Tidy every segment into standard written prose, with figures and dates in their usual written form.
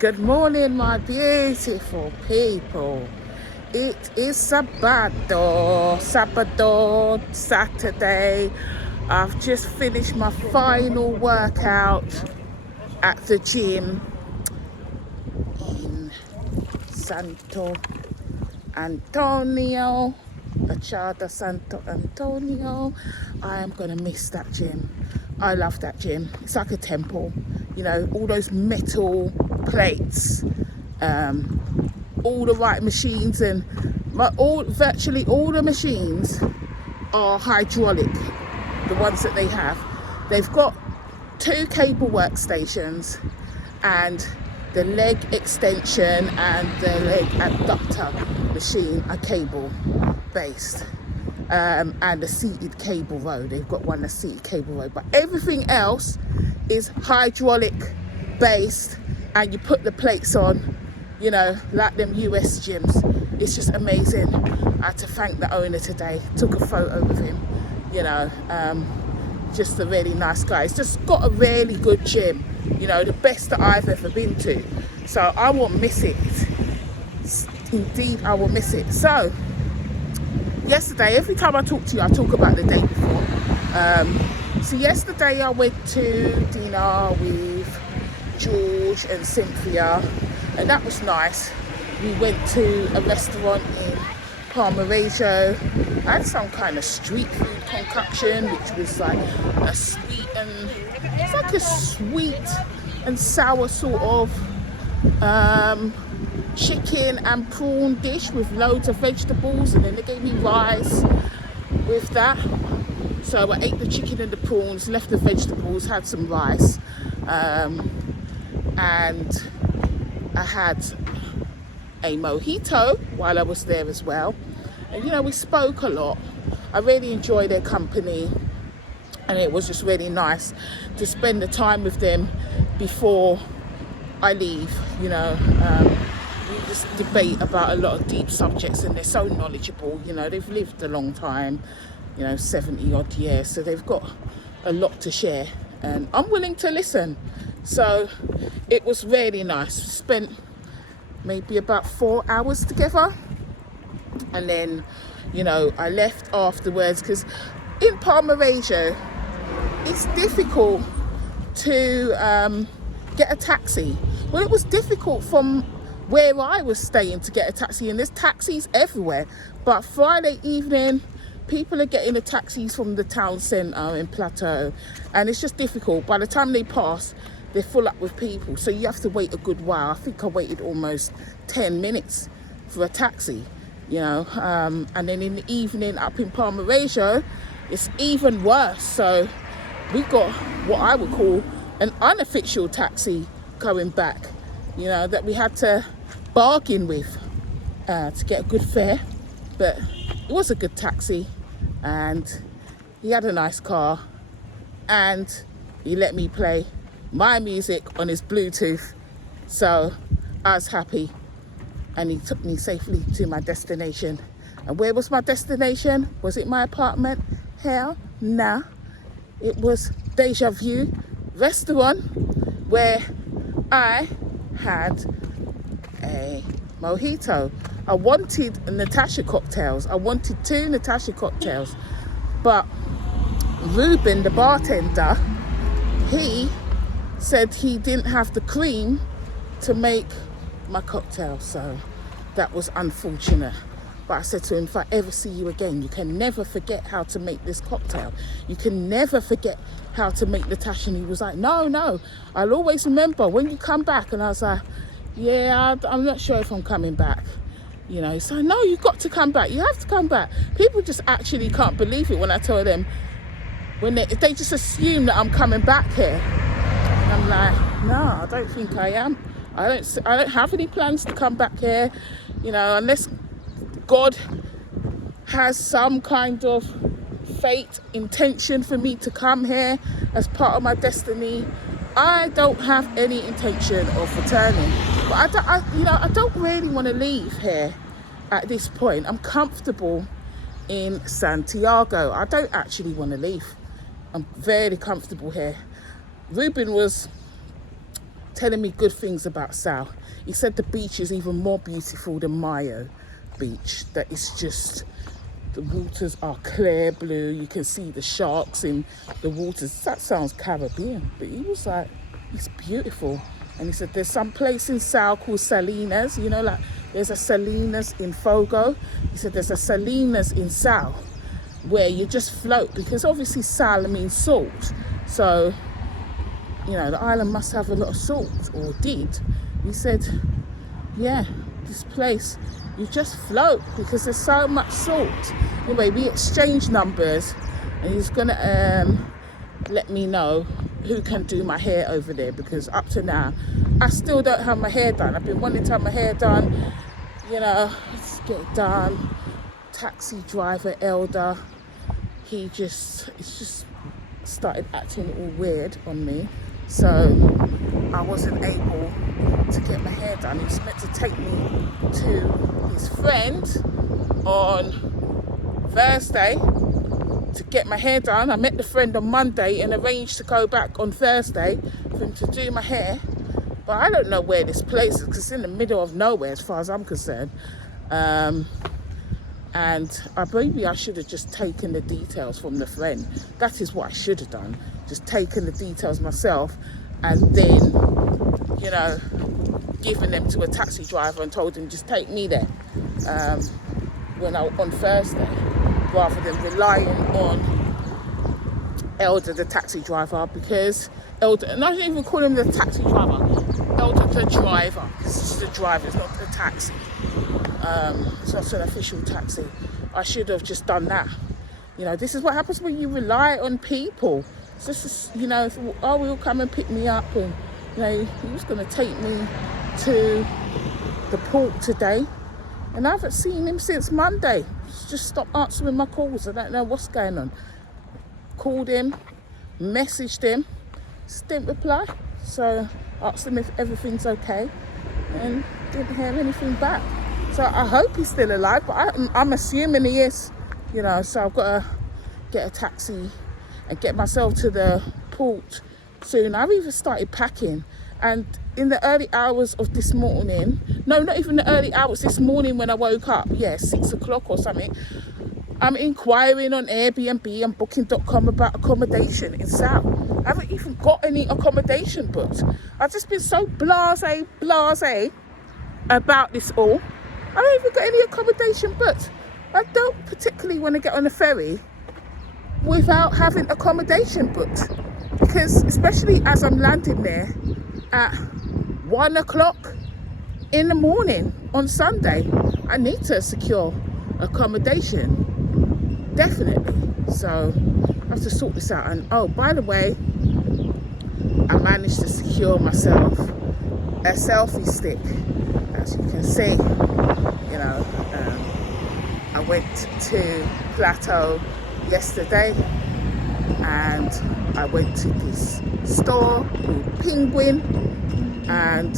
Good morning, my beautiful people. It is Saturday. I've just finished my final workout at the gym in Santo Antonio, Achada Santo Antonio. I am going to miss that gym. I love that gym. It's like a temple, you know, all those metal plates, all the right machines, and virtually all the machines are hydraulic, the ones that they have. They've got 2 cable workstations and the leg extension and the leg adductor machine are cable based, and the seated cable row. They've got one that's seated cable row, but everything else is hydraulic based, and you put the plates on, you know, like them US gyms. It's just amazing. I had to thank the owner today. Took a photo with him, you know. Just a really nice guy. He's just got a really good gym, you know, the best that I've ever been to. So I won't miss it. Indeed, I will miss it. So yesterday, every time I talk to you, I talk about the day before. So yesterday I went to dinner with George and Cynthia, and that was nice. We went to a restaurant in Praia. I had some kind of street food concoction, which was like a sweet and sour sort of chicken and prawn dish with loads of vegetables, and then they gave me rice with that. So I ate the chicken and the prawns, left the vegetables, had some rice, and I had a mojito while I was there as well. And you know, we spoke a lot. I really enjoy their company, and it was just really nice to spend the time with them before I leave. You know, we just debate about a lot of deep subjects, and they're so knowledgeable. You know, they've lived a long time, you know, 70 odd years, so they've got a lot to share, and I'm willing to listen. So it was really nice. Spent maybe about 4 hours together, and then, you know, I left afterwards because in Praia it's difficult to get a taxi. Well, it was difficult from where I was staying to get a taxi, and there's taxis everywhere, but Friday evening people are getting the taxis from the town centre in Plateau, and it's just difficult. By the time they pass, they're full up with people, so you have to wait a good while. I think I waited almost 10 minutes for a taxi, you know. And then in the evening up in Praia, it's even worse. So we got what I would call an unofficial taxi going back, you know, that we had to bargain with to get a good fare. But it was a good taxi, and he had a nice car, and he let me play my music on his Bluetooth, so I was happy, and he took me safely to my destination. And where was my destination? Was it my apartment? Hell nah, it was Deja Vu restaurant, where I had a mojito. I wanted Natasha cocktails. I wanted 2 Natasha cocktails, but Ruben, the bartender, he said he didn't have the cream to make my cocktail, so that was unfortunate. But I said to him, if I ever see you again, you can never forget how to make this cocktail. You can never forget how to make Natasha. And he was like, no, I'll always remember when you come back. And I was like, yeah, I'm not sure if I'm coming back. You know, so no, you've got to come back. You have to come back. People just actually can't believe it when I tell them, when they just assume that I'm coming back here. I'm like, no, I don't think I am. I don't have any plans to come back here, you know, unless God has some kind of fate, intention for me to come here as part of my destiny. I don't have any intention of returning, but I don't really want to leave here at this point. I'm comfortable in Santiago. I don't actually want to leave. I'm very comfortable here. Ruben was telling me good things about Sal. He said the beach is even more beautiful than Mayo Beach, that it's just, the waters are clear blue, you can see the sharks in the waters. That sounds Caribbean, but he was like, it's beautiful. And he said there's some place in Sal called Salinas, you know, like there's a Salinas in Fogo. He said there's a Salinas in Sal where you just float, because obviously sal means salt, so you know the island must have a lot of salt, or did. He said, yeah, this place you just float because there's so much salt. Anyway, we exchanged numbers, and he's gonna let me know who can do my hair over there, because up to now I still don't have my hair done. I've been wanting to have my hair done, you know, let's get it done. Taxi driver Elder, it's just started acting all weird on me, so I wasn't able to get my hair done. He was meant to take me to his friend on Thursday to get my hair done. I met the friend on Monday and arranged to go back on Thursday for him to do my hair, but I don't know where this place is, because it's in the middle of nowhere as far as I'm concerned. And maybe I should have just taken the details from the friend. That is what I should have done. Just taken the details myself and then, you know, given them to a taxi driver and told him just take me there on Thursday, rather than relying on Elder, the taxi driver, because Elder, and I don't even call him the taxi driver, Elder the driver. This is the driver, it's not the taxi. It's not an official taxi. I should have just done that. You know, this is what happens when you rely on people. It's just, you know, oh, he'll come and pick me up, and you know, he was going to take me to the port today, and I haven't seen him since Monday. He's just stopped answering my calls. I don't know what's going on. Called him, messaged him, didn't reply. So asked him if everything's okay, and didn't hear anything back. So I hope he's still alive, but I'm assuming he is, you know, so I've got to get a taxi and get myself to the port soon. I've even started packing, and in the early hours of this morning, no, not even the early hours, this morning when I woke up, 6 o'clock or something, I'm inquiring on Airbnb and Booking.com about accommodation in Sal. I haven't even got any accommodation booked. I've just been so blasé about this all. I don't even got any accommodation booked. I don't particularly want to get on a ferry without having accommodation booked, because especially as I'm landing there at 1 o'clock in the morning on Sunday, I need to secure accommodation, definitely. So I have to sort this out. And oh, by the way, I managed to secure myself a selfie stick, as you can see. You know, I went to Plateau yesterday, and I went to this store called Penguin, and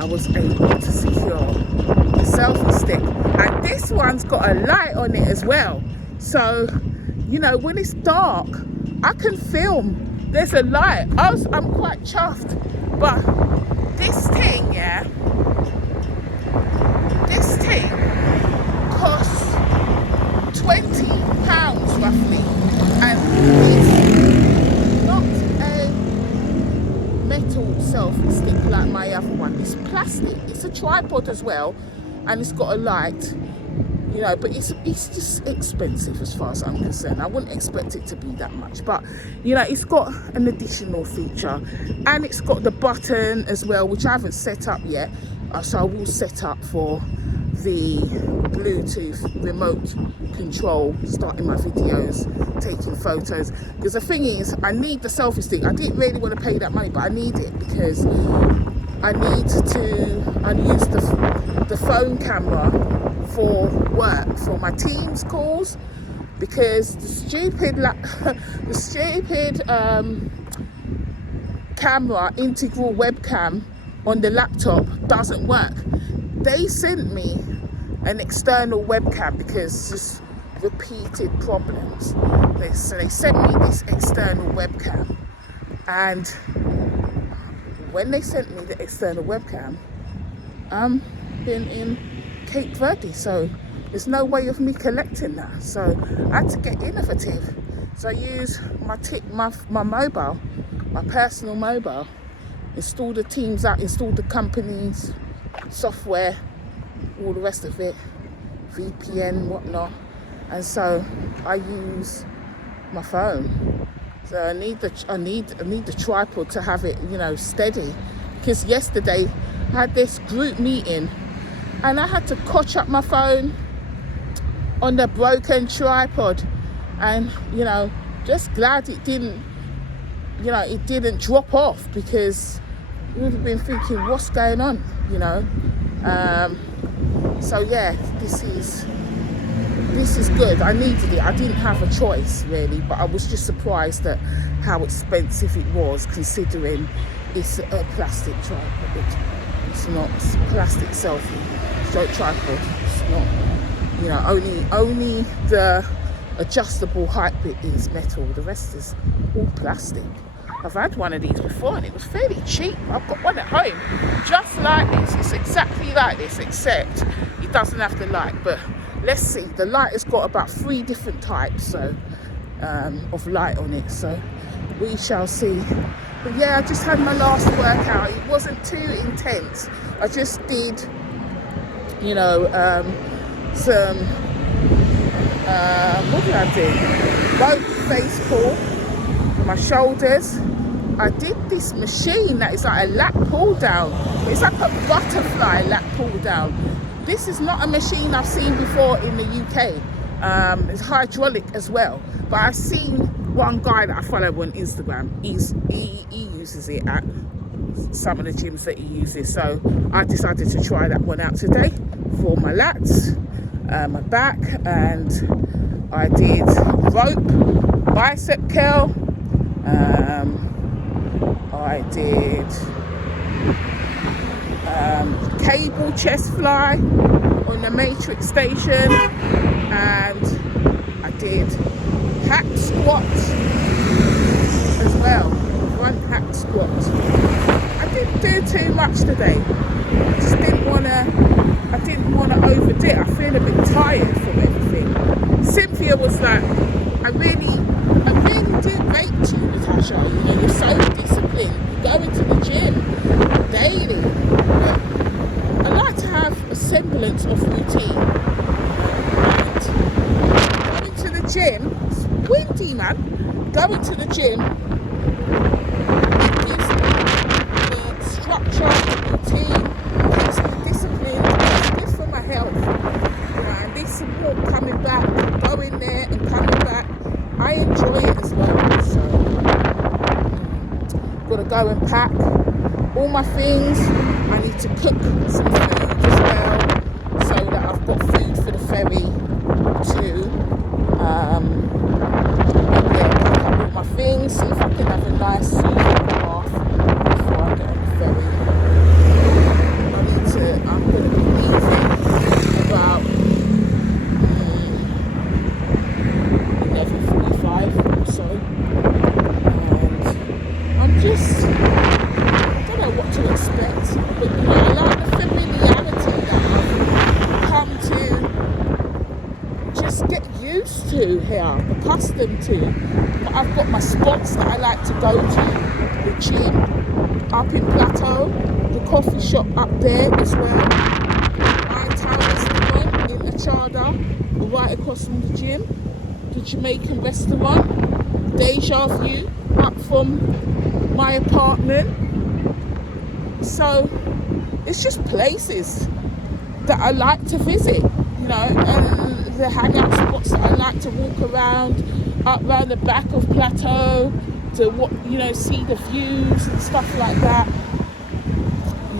I was able to secure a selfie stick. And this one's got a light on it as well, so you know, when it's dark I can film. There's a light. I'm quite chuffed. But this thing, this thing costs £20 roughly, and it's not a metal selfie stick like my other one. It's plastic. It's a tripod as well, and it's got a light, you know, but it's just expensive as far as I'm concerned. I wouldn't expect it to be that much, but you know, it's got an additional feature, and it's got the button as well, which I haven't set up yet, so I will set up for the Bluetooth remote control, starting my videos, taking photos. Because the thing is, I need the selfie stick. I didn't really want to pay that money, but I need it because I need to use the phone camera for work, for my Teams calls, because the stupid camera, integral webcam on the laptop doesn't work. They sent me an external webcam because just repeated problems. So they sent me this external webcam, and when they sent me the external webcam, been in Cape Verde, so there's no way of me collecting that. So I had to get innovative. So I use my mobile, my personal mobile, install the Teams app, install the company's software, all the rest of it, VPN, whatnot, and so I use my phone. So I need the tripod to have it, steady. Because yesterday I had this group meeting and I had to coach up my phone on the broken tripod, and just glad it didn't drop off, because you would have been thinking, what's going on, so yeah, this is good. I needed it. I didn't have a choice really, but I was just surprised at how expensive it was, considering it's a plastic tripod. It's not plastic selfie tripod. It's not, only the adjustable height bit is metal. The rest is all plastic. I've had one of these before and it was fairly cheap. I've got one at home just like this. It's exactly like this, except it doesn't have the light. But let's see, the light has got about 3 different types of light on it, so we shall see. But yeah, I just had my last workout. It wasn't too intense. I just did some what did I do? Both face pull for my shoulders. I did this machine that is like a lat pull down. It's like a butterfly lat pull down. This is not a machine I've seen before in the UK. It's hydraulic as well. But I've seen one guy that I follow on Instagram. He uses it at some of the gyms that he uses. So I decided to try that one out today for my lats, my back, and I did rope, bicep curl. I did cable chest fly on the matrix station, and I did hack squats as well, one hack squat. I didn't do too much today. I just didn't want to overdo it. I feel a bit tired from everything. Cynthia was like, I really do rate you, Natasha. You're so disciplined. You go into the gym daily. But I like to have a semblance of routine. And going to the gym, it's windy, man. Going to the gym, it gives me the structure, the routine, keeps me disciplined. It's good for my health. And this support coming back, going there and coming back, I enjoy it as well. So gotta go and pack all my things. I need to cook some food as well, so that I've got food for the ferry too. And yeah, pack up all my things, see if I can have a nice soothing bath before I get on the ferry. I'm gonna be leaving about 11:45 or so, and I'm just, I don't know what to expect, but I like the familiarity that I've come to just get used to here, accustomed to. But I've got my spots that I like to go to, the gym up in Plateau, the coffee shop up there as well, my town restaurant in Achada, right across from the gym, the Jamaican restaurant, Deja View up from my apartment. So it's just places that I like to visit, and the hangout spots that I like to walk around, up around the back of Plateau to see the views and stuff like that.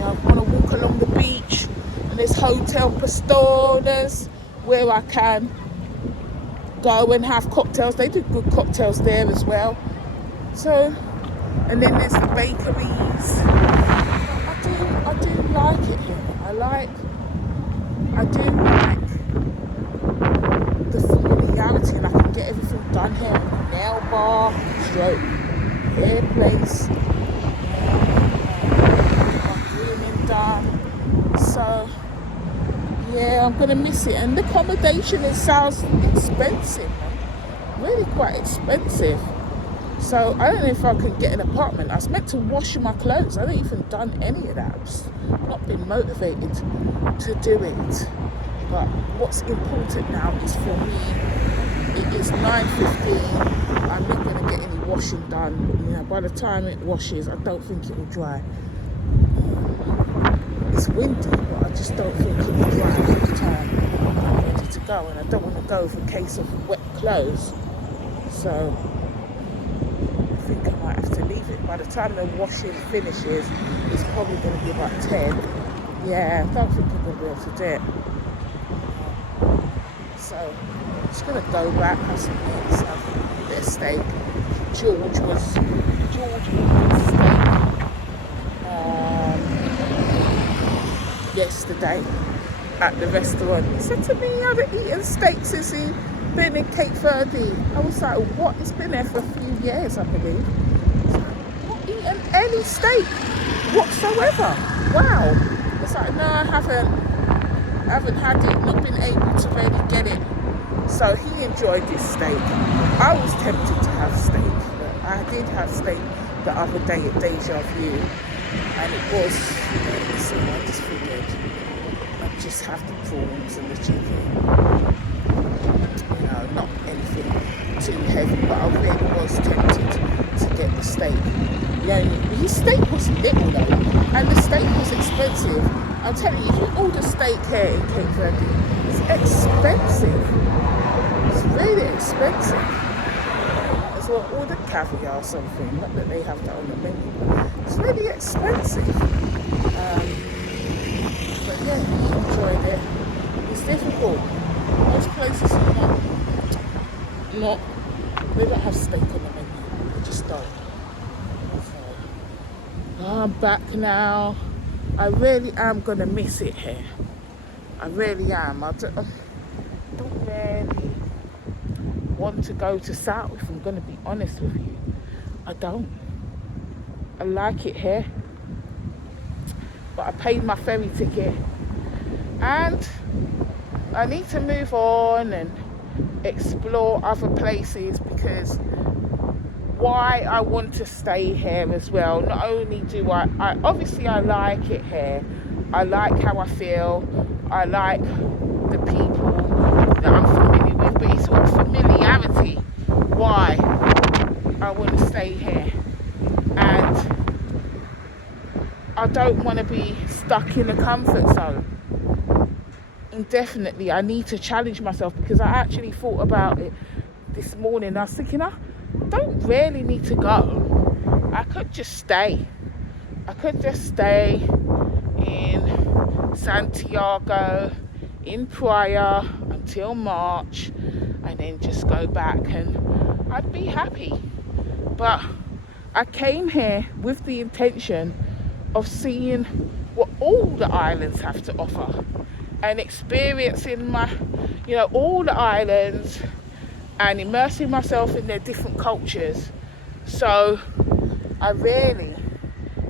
I want to walk along the beach, and there's Hotel Pastoras where I can go and have cocktails. They do good cocktails there as well. So, and then there's the bakeries. I do like it here. I do like the familiarity, and I can get everything done here in the nail bar, stroke, hair place. I'm going to miss it. And the accommodation, it sounds expensive, man. Really quite expensive. So I don't know if I can get an apartment. I was meant to wash my clothes. I haven't even done any of that. I've just not been motivated to do it. But what's important now is for me, it is 9:15. I'm not going to get any washing done. You know, by the time it washes, I don't think it will dry. It's windy, but I just don't think it will dry at the time I'm ready to go. And I don't want to go for a case of wet clothes. So I think I might have to leave it. By the time the washing finishes, it's probably going to be about 10. Yeah, I don't think I'm going to be able to do it. So I'm just going to go back, have some eggs, have a bit of steak. George was steak yesterday at the restaurant. He said to me, he hadn't eaten steak since he been in Cape Verde. I was like, what? It's been there for a few years, I believe. Not eaten any steak whatsoever. Wow. It's like, no, I haven't had it, not been able to really get it. So he enjoyed his steak. I was tempted to have steak, but I did have steak the other day at Deja Vu, and it was, so I just figured I'd just have the prawns and the chicken. You know, not anything too heavy, but I really was tempted to get the steak. His steak was little though, and the steak was expensive. I'm telling you, if you order steak here in Cape Verde, it's expensive. It's really expensive. As well, order caviar or something. Not that they have that on the menu, but it's really expensive. But yeah, I enjoyed it. It's difficult. Most places are not, they don't have steak on the menu. They just don't. So, I'm back now. I really am going to miss it here. I really am. I don't really want to go to South, if I'm going to be honest with you. I don't. I like it here. But I paid my ferry ticket. And I need to move on and explore other places, because why I want to stay here as well. Not only do I obviously I like it here. I like how I feel. I like the people that I'm familiar with, but it's all familiarity. Why I want to stay here. And I don't want to be stuck in a comfort zone indefinitely. I need to challenge myself, because I actually thought about it this morning. I was thinking, I don't really need to go. I could just stay. I could just stay in Santiago, in Praia until March, and then just go back, and I'd be happy. But I came here with the intention of seeing what all the islands have to offer and experiencing all the islands and immersing myself in their different cultures. So I really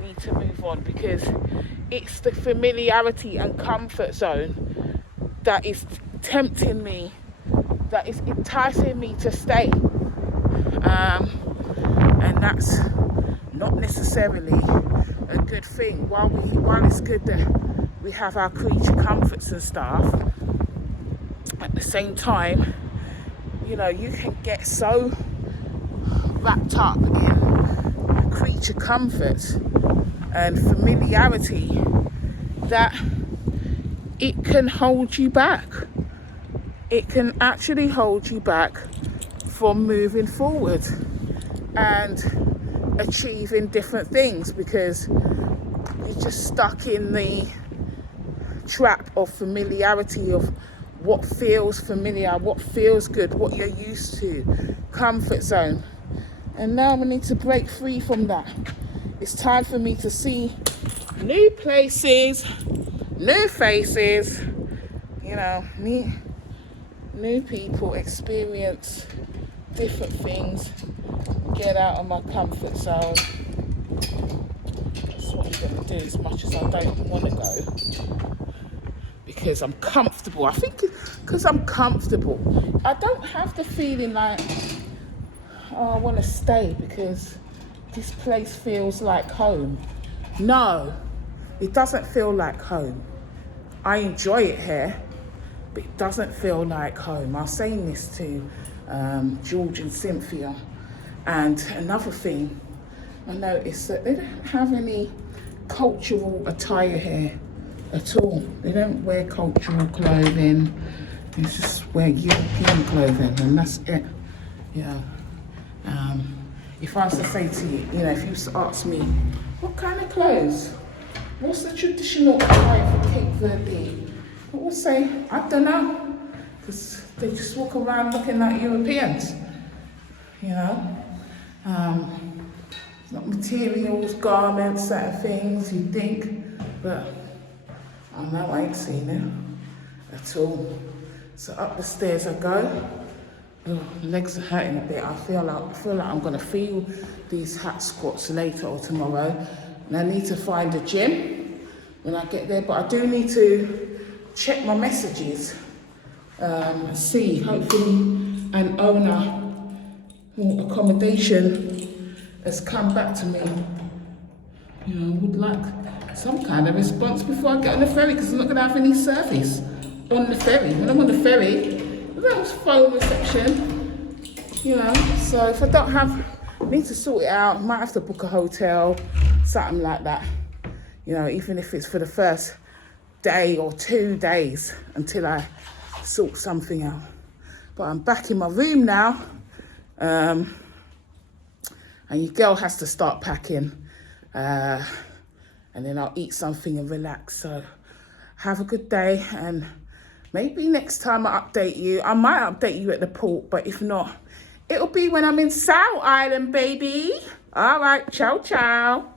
need to move on, because it's the familiarity and comfort zone that is tempting me, that is enticing me to stay. And that's not necessarily a good thing. While it's good that we have our creature comforts and stuff, at the same time, you can get so wrapped up in creature comfort and familiarity that it can hold you back. It can actually hold you back from moving forward and achieving different things, because you're just stuck in the trap of familiarity, of what feels familiar, what feels good, what you're used to, comfort zone. And now we need to break free from that. It's time for me to see new places, new faces, new people, experience different things, get out of my comfort zone. That's what I'm going to do, as much as I don't want to go. because I'm comfortable. I think because I'm comfortable. I don't have the feeling like, oh, I want to stay because this place feels like home. No, it doesn't feel like home. I enjoy it here, but it doesn't feel like home. I was saying this to George and Cynthia. And another thing, I noticed that they don't have any cultural attire here at all. They don't wear cultural clothing. They just wear European clothing, and that's it. Yeah. If I was to say to you, if you used to ask me, what kind of clothes? What's the traditional attire for Cape Verde? I would say, I don't know, because they just walk around looking like Europeans, Not materials, garments, certain things you think, but I know I ain't seen it at all. So up the stairs I go. Oh, legs are hurting a bit. I feel like I'm gonna feel these hat squats later or tomorrow, and I need to find a gym when I get there. But I do need to check my messages, see hopefully an owner or accommodation has come back to me. Would like some kind of response before I get on the ferry, because I'm not gonna have any service on the ferry. When I'm on the ferry, there's phone reception, so if I don't have, need to sort it out, might have to book a hotel, something like that, even if it's for the first day or 2 days until I sort something out. But I'm back in my room now, and your girl has to start packing, and then I'll eat something and relax. So have a good day, and maybe next time I update you, I might update you at the port, but if not, it'll be when I'm in South Island, baby. All right, ciao, ciao.